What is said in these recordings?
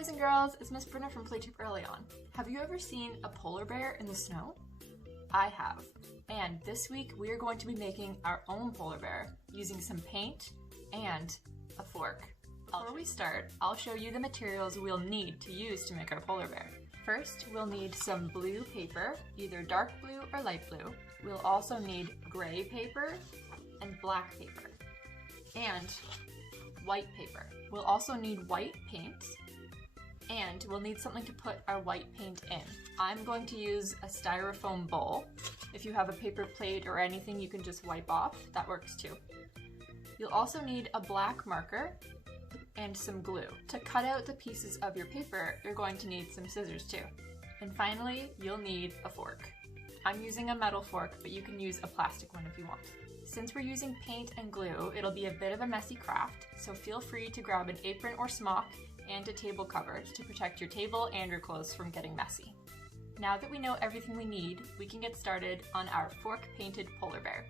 boys and girls, it's Miss Brynna from Playtube Early On. Have you ever seen a polar bear in the snow? I have, and this week we are going to be making our own polar bear using some paint and a fork. Before we start, I'll show you the materials we'll need to use to make our polar bear. First, we'll need some blue paper, either dark blue or light blue. We'll also need gray paper and black paper, and white paper. We'll also need white paint, and we'll need something to put our white paint in. I'm going to use a styrofoam bowl. If you have a paper plate or anything you can just wipe off, that works too. You'll also need a black marker and some glue. To cut out the pieces of your paper, you're going to need some scissors too. And finally, you'll need a fork. I'm using a metal fork, but you can use a plastic one if you want. Since we're using paint and glue, it'll be a bit of a messy craft, so feel free to grab an apron or smock and a table cover to protect your table and your clothes from getting messy. Now that we know everything we need, we can get started on our fork-painted polar bear.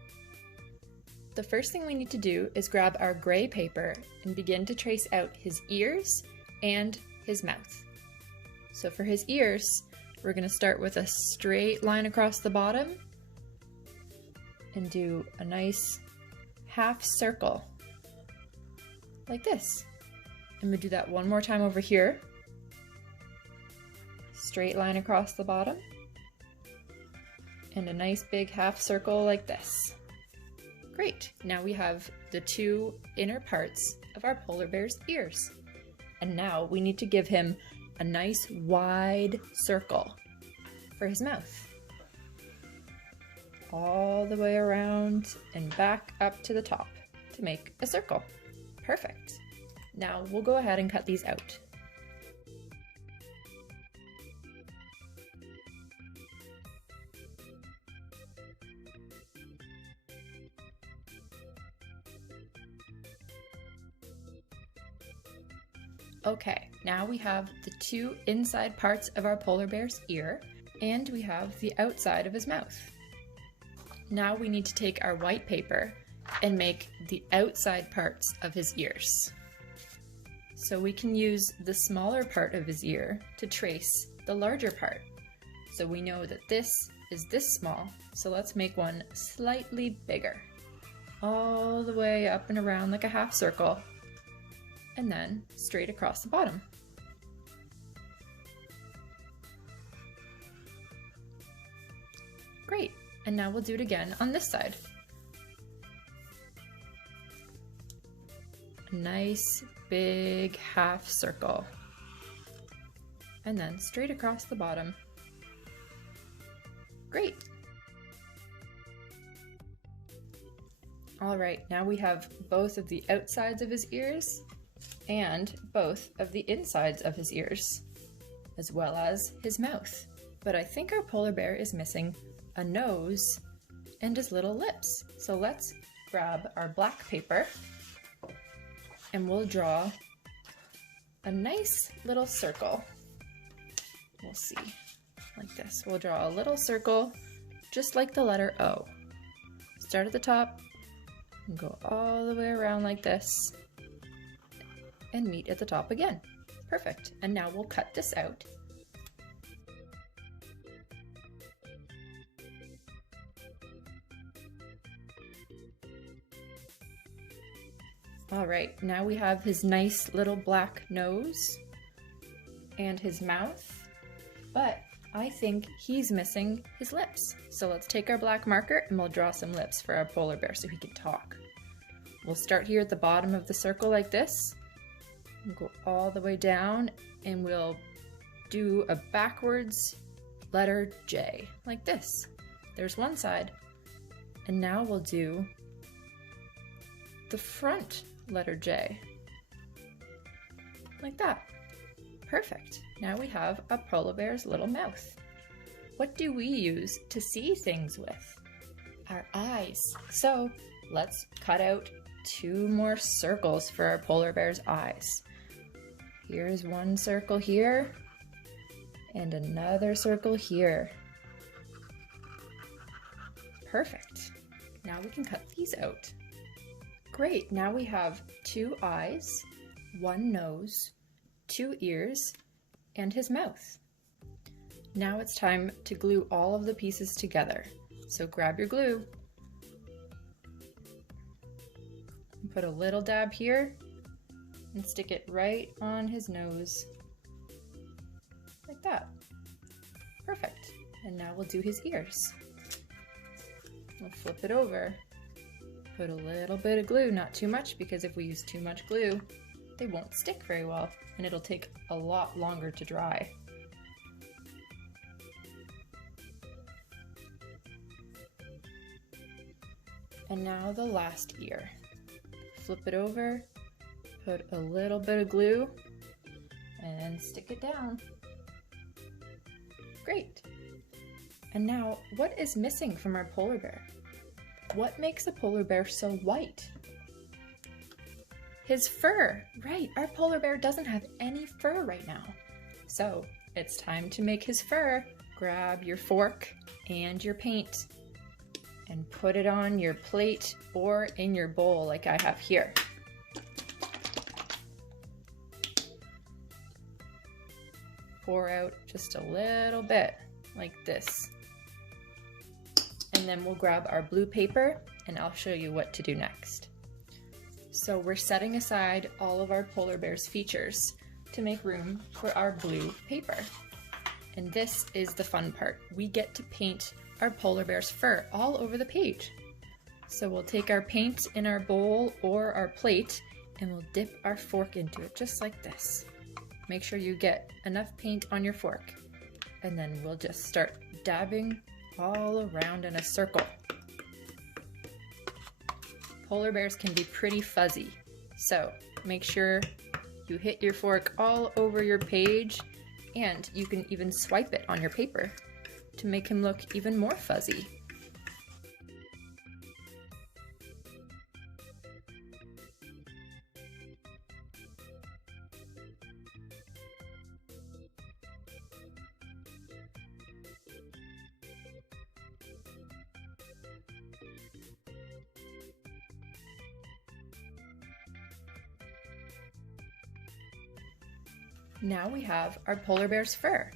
The first thing we need to do is grab our gray paper and begin to trace out his ears and his mouth. So for his ears, we're going to start with a straight line across the bottom and do a nice half circle like this. And we'll do that one more time over here. Straight line across the bottom. And a nice big half circle like this. Great, now we have the two inner parts of our polar bear's ears. And now we need to give him a nice wide circle for his mouth. All the way around and back up to the top to make a circle. Perfect. Now we'll go ahead and cut these out. Okay, now we have the two inside parts of our polar bear's ear, and we have the outside of his mouth. Now we need to take our white paper and make the outside parts of his ears. So we can use the smaller part of his ear to trace the larger part. So we know that this is this small, so let's make one slightly bigger. All the way up and around like a half circle, and then straight across the bottom. Great, and now we'll do it again on this side. A nice big half circle, and then straight across the bottom. Great. All right, now we have both of the outsides of his ears and both of the insides of his ears, as well as his mouth. But I think our polar bear is missing a nose and his little lips. So let's grab our black paper and we'll draw a nice little circle. We'll see, like this. We'll draw a little circle, just like the letter O. Start at the top and go all the way around like this and meet at the top again. Perfect. And now we'll cut this out. All right, now we have his nice little black nose and his mouth, but I think he's missing his lips. So let's take our black marker and we'll draw some lips for our polar bear so he can talk. We'll start here at the bottom of the circle like this, and go all the way down, and we'll do a backwards letter J, like this. There's one side, and now we'll do the front letter J, like that. Perfect. Now we have a polar bear's little mouth. What do we use to see things with? Our eyes. So let's cut out two more circles for our polar bear's eyes. Here's one circle here, and another circle here. Perfect. Now we can cut these out. Great, now we have two eyes, one nose, 2 ears and his mouth. Now it's time to glue all of the pieces together. So grab your glue, put a little dab here, and stick it right on his nose, like that. Perfect. And now we'll do his ears. We'll flip it over, put a little bit of glue, not too much, because if we use too much glue, they won't stick very well, and it'll take a lot longer to dry. And now the last ear. Flip it over, put a little bit of glue, and stick it down. Great. And now, what is missing from our polar bear? What makes a polar bear so white? His fur. Right, our polar bear doesn't have any fur right now. So it's time to make his fur. Grab your fork and your paint and put it on your plate or in your bowl like I have here. Pour out just a little bit like this. And then we'll grab our blue paper and I'll show you what to do next. So we're setting aside all of our polar bear's features to make room for our blue paper. And this is the fun part. We get to paint our polar bear's fur all over the page. So we'll take our paint in our bowl or our plate and we'll dip our fork into it just like this. Make sure you get enough paint on your fork, and then we'll just start dabbing all around in a circle. Polar bears can be pretty fuzzy, so make sure you hit your fork all over your page, and you can even swipe it on your paper to make him look even more fuzzy. Now we have our polar bear's fur,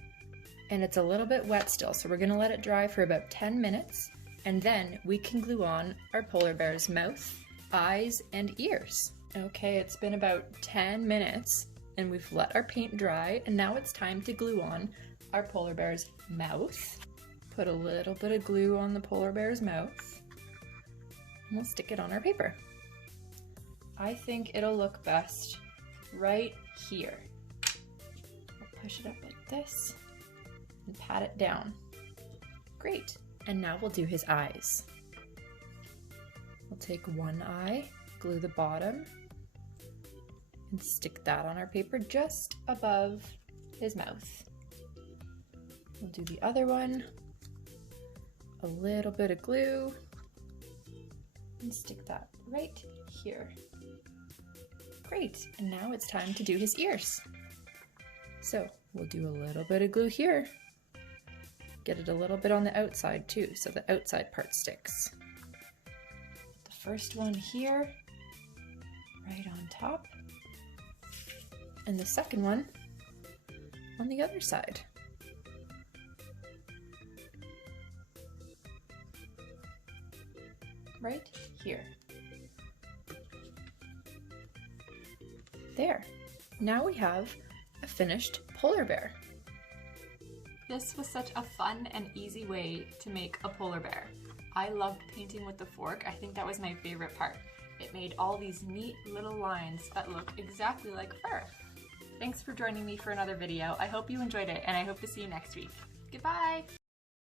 and it's a little bit wet still, so we're gonna let it dry for about 10 minutes, and then we can glue on our polar bear's mouth, eyes, and ears. Okay, it's been about 10 minutes, and we've let our paint dry, and now it's time to glue on our polar bear's mouth. Put a little bit of glue on the polar bear's mouth, and we'll stick it on our paper. I think it'll look best right here. Push it up like this and pat it down. Great. And now we'll do his eyes. We'll take one eye, glue the bottom, and stick that on our paper just above his mouth. We'll do the other one, a little bit of glue, and stick that right here. Great. And now it's time to do his ears. So we'll do a little bit of glue here. Get it a little bit on the outside too, so the outside part sticks. The first one here, right on top. And the second one on the other side. Right here. There. Now we have a finished polar bear. This was such a fun and easy way to make a polar bear. I loved painting with the fork. I think that was my favorite part. It made all these neat little lines that look exactly like fur. Thanks for joining me for another video. I hope you enjoyed it, and I hope to see you next week. Goodbye!